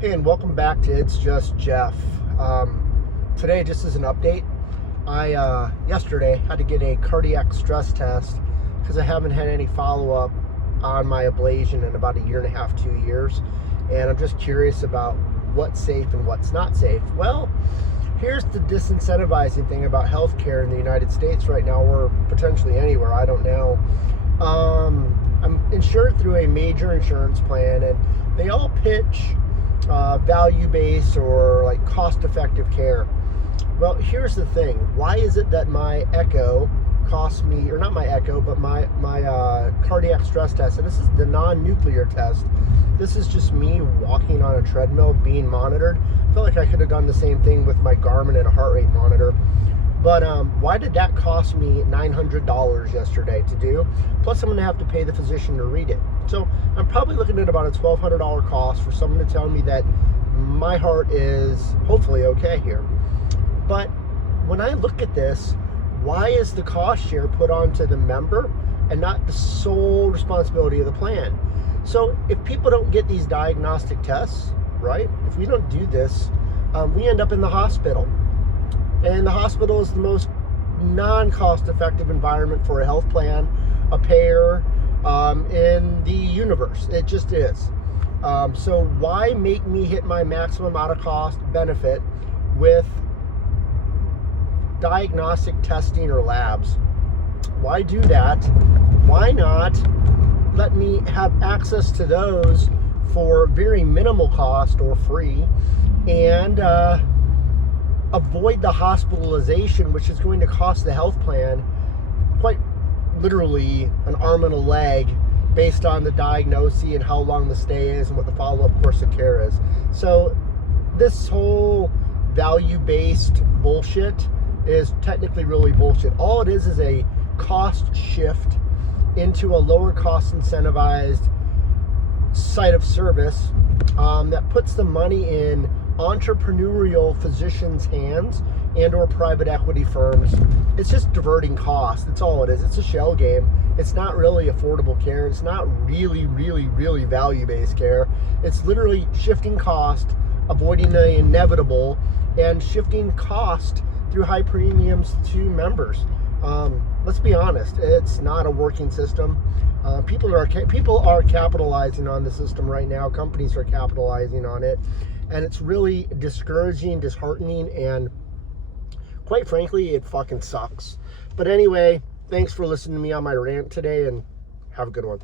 Hey, and welcome back to It's Just Jeff. Today, just as an update, I yesterday had to get a cardiac stress test because I haven't had any follow-up on my ablation in about a year and a half, 2 years, and I'm just curious about what's safe and what's not safe. Well, here's the disincentivizing thing about healthcare in the United States right now, or potentially anywhere, I don't know. I'm insured through a major insurance plan, and they all pitch value-based or like cost-effective care. Well, here's the thing. Why is it that my echo costs me, or not my echo, but my cardiac stress test, and this is the non-nuclear test. This is just me walking on a treadmill being monitored. I feel like I could have done the same thing with my Garmin and a heart rate monitor. But why did that cost me $900 yesterday to do? Plus, I'm going to have to pay the physician to read it. So I'm probably looking at about a $1,200 cost for someone to tell me that my heart is hopefully okay here. But when I look at this, why is the cost share put onto the member and not the sole responsibility of the plan? So if people don't get these diagnostic tests, right? If we don't do this, we end up in the hospital. And the hospital is the most non-cost effective environment for a health plan, a payer, in the universe. It just is. So why make me hit my maximum out of cost benefit with diagnostic testing or labs? Why do that? Why not let me have access to those for very minimal cost or free, and avoid the hospitalization, which is going to cost the health plan quite literally an arm and a leg based on the diagnosis and how long the stay is and what the follow-up course of care is. So this whole value-based bullshit is technically really bullshit. All it is a cost shift into a lower cost incentivized site of service that puts the money in entrepreneurial physicians' hands and or private equity firms. It's just diverting costs. That's all it is. It's a shell game. It's not really affordable care. It's not really value-based care. It's literally shifting cost, avoiding the inevitable, and shifting cost through high premiums to members. Let's be honest, it's not a working system. People are capitalizing on the system right now. Companies are capitalizing on it. And it's really discouraging, disheartening, and quite frankly, it fucking sucks. But anyway, thanks for listening to me on my rant today, and have a good one.